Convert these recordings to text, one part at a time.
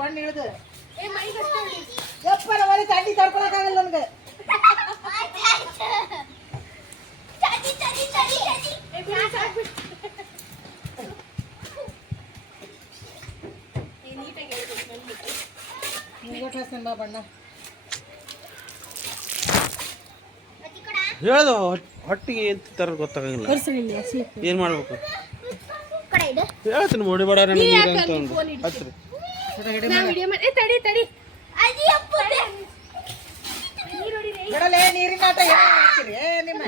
ಬಣ್ಣ ಹಿಡಿದು ಎಪ್ಪರ ಒಲೆ ಚಡ್ಡಿ ತಡ್ಕೊಳಕ್ಕಾಗಲ್ಲ ನನ್ಗೆ. ಬಣ್ಣ ಹೇಳ್ದ ಹೊಟ್ಟಿಗೆ ಎಂತ ತರ ಗೊತ್ತಾಗಂಗಿಲ್ಲ. ಏನ್ ಮಾಡ್ಬೇಕು ಹೇಳ್ತೀನಿ. ಹೊಡಿಬೇಡ ನನಗೆ ಹಚ್ರಿ.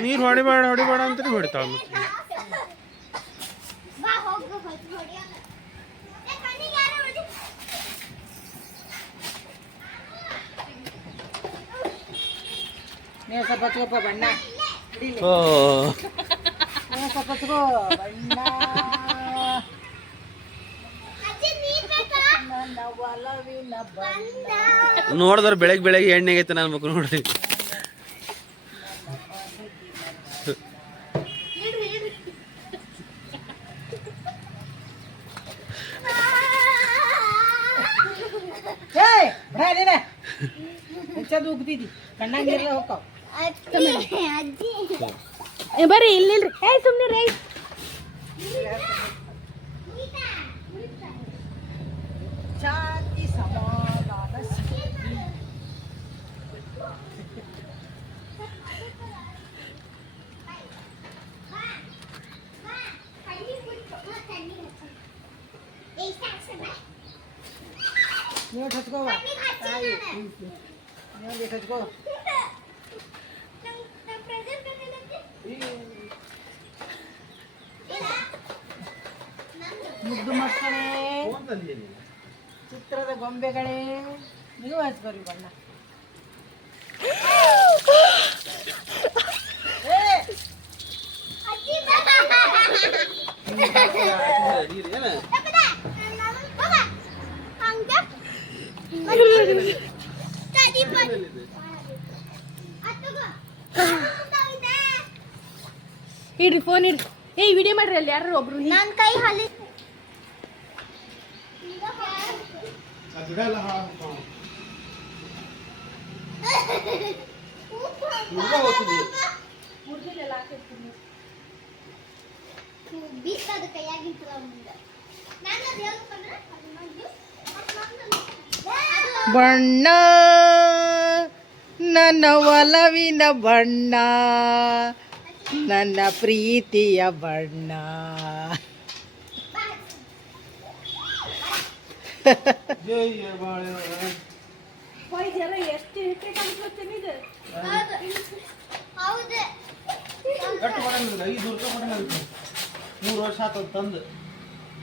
ನೀರು ಹೊಡಿಬೇಡ ಹೊಡಿಬೇಡ ಅಂತಾನೆ ಹೊಡಿತಾಳ. ನೀವು ಸ್ವಲ್ಪ ಹಚ್ಕೋಪ್ಪ ಬಣ್ಣ. ಸ್ವಲ್ಪ ಹಚ್ಕೋ ಬಣ್ಣ. ನೋಡಿದ್ರೆ ಬೆಳಗ್ಗೆ ಎಣ್ಣೆ ಆಗೈತೆ ಅನ್ಬೇಕು ನೋಡ್ರಿ. ಬರ್ರಿ ಇಲ್ಲಿಲ್ರಿ. ಸುಮ್ಮನೆ ರೈ ಶಾಂತಿ ಸಮಾಧಾನ ನೀವು ಹಚ್ಕೋವ ತಾಯಿ ನೀವು ಹಚ್ಕೋ. ಮುದ್ದು ಮಕ್ಕಳೇ, ಚಿತ್ರದ ಗೊಂಬೆಗಳೇ, ನೀವು ಹಚ್ಕೋರಿ ಬಣ್ಣ. ಇಡ್ರಿ ಫೋನ್ ಇಡ್ರಿ. ವಿಡಿಯೋ ಮಾಡ್ರಿ. ಅಲ್ಲಿ ಯಾರು ಒಬ್ರು ನನ್ನ ಕೈ ಹಾಲಿ ಬಣ್ಣ ನನ್ನ ಒಲವಿನ ಬಣ್ಣ, ನನ್ನ ಪ್ರೀತಿಯ ಬಣ್ಣ.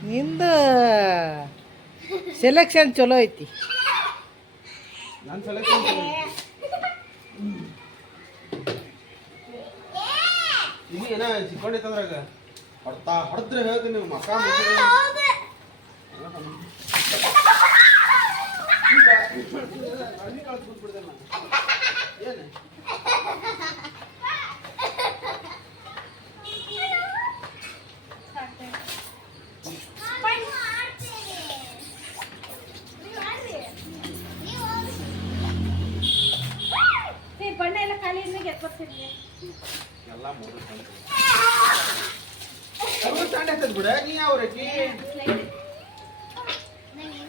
ನಿಂದ ಸೆಲೆಕ್ಷನ್ ಚಲೋ ಐತಿ. ಏನ ಚಿಕ್ಕೊಂಡೈತಂದ್ರಾಗ ಹೊಡೆದ್ರೆ ಹೇಳ್ತೀನಿ ನೀವು ಮಕ್ಕ ಏನು ಬಣ್ಣ ಎಲ್ಲ ಖಾಲಿ ಬರ್ತೀನಿ ಎಲ್ಲ ಬಿಡ. ನೀ ಅವ್ರಕಿ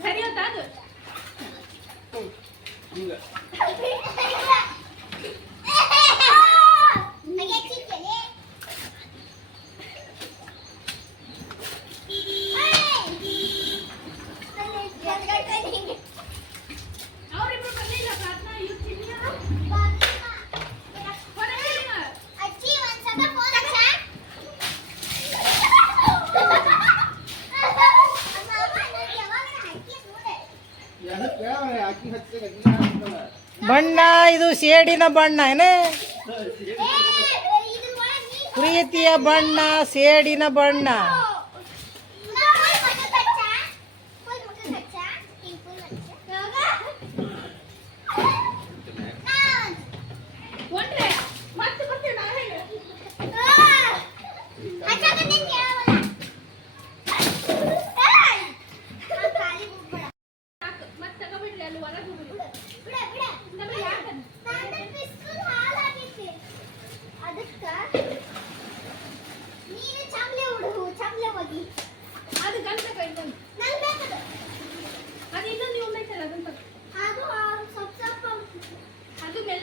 ಸರಿ ಹೋದ ಈಗ ಬಣ್ಣ ಇದು ಸೇಡಿನ ಬಣ್ಣ ಏನೇ, ಪ್ರೀತಿಯ ಬಣ್ಣ, ಸೇಡಿನ ಬಣ್ಣ.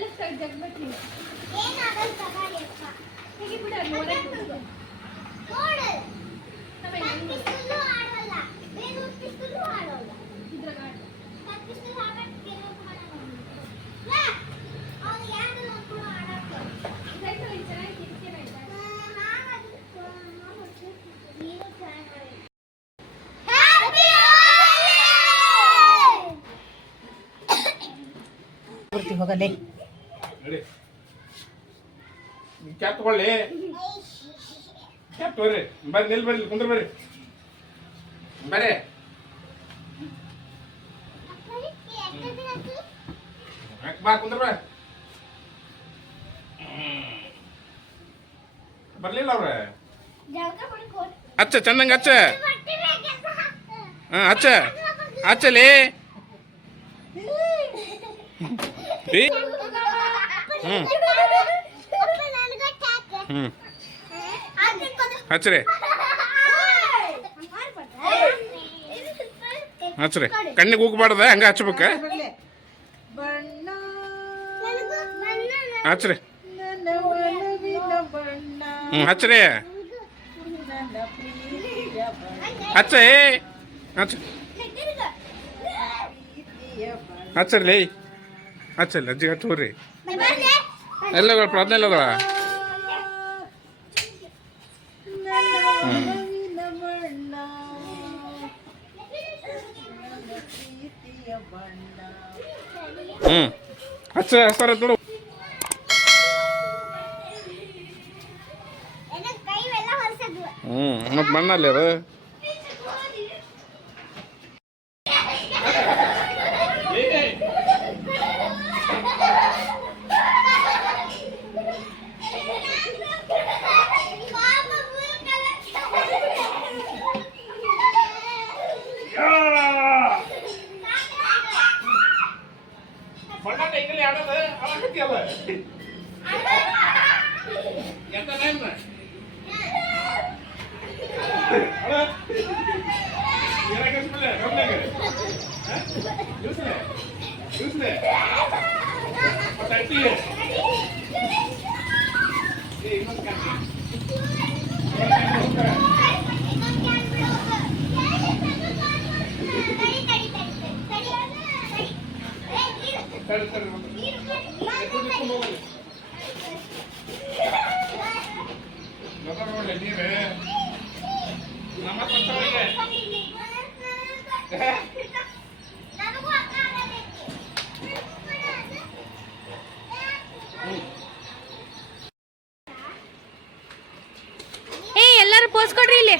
ಎಲ್ಲ ಜಗ್ಬಟ್ರಿ ಹೇಗೆ ಬಿಡ ನೋಡು ಬರ್ತೀವಿ ಹೋಗಲೇ. ಕ್ಯಾಪ್ ತಗೊಳ್ಳಿ, ಕ್ಯಾಪ್ ತಗೋರಿ. ಬರ್ರಿ, ನಿಲ್ ಬರ್ರಿ, ಕುಂದ್ರ ಬರ್ರಿ, ಬರ್ರಿ. ಬಾ ಕುಂದ್ರ ಬಾ. ಬರ್ಲಿಲ್ಲ ಅವ್ರ. ಹಚ್ಚ ಚಂದಂಗ ಹಚ್ಚ. ಹಚ್ಚ ಹಚ್ಚಲಿ. ಹಚ್ಚ್ರಿ ಹಚ್ಚ್ರಿ. ಕಣ್ಣಿಗೆ ಹೋಗ್ಬಾರ್ದ, ಹಂಗ ಹಚ್ಬೇಕ. ಬಣ್ಣ ಹಚ್ಚ್ರಿ. ನನ್ನ ಒಲವಿನ ಬಣ್ಣ, ಹಚ್ಚ್ರಿ. ನನ್ನ ಪ್ರೀತಿಯ ಬಣ್ಣ, ಹಚ್ಚ ಹಚ್ಚ ಪ್ರೀತಿಯ ಬಣ್ಣ. ಹಚ್ಚರ್ಲಿ, ಹಚ್ಚಲ್ಲ ಅಜ್ಜಿಗೆ ಹಚ್ಚೋರಿ. ಎಲ್ಲಗಳ ಪ್ರಾರ್ಥನೆ ಎಲ್ಲಗಳ. ನನ್ನ ಒಲವಿನ ಬಣ್ಣ, ನನ್ನ ಪ್ರೀತಿಯ ಬಣ್ಣ. ಹಚ್ಚ ಹಚ್ತಾರ ನೋಡು. ಮತ್ತೆ ಬಣ್ಣ ಅಲ್ಲಿ ಅದು. ಬಣ್ಣ ಟೈಕಲ್ಲಿ ಆಡೋದು ಅಲ್ಲ ಎಂತ ಟೈಮ್ ನೀರು ನಮ್ಮ ಏ ಎಲ್ಲರೂ ಪೋಸ್ ಕೊಡ್ರಿ ಇಲ್ಲಿ.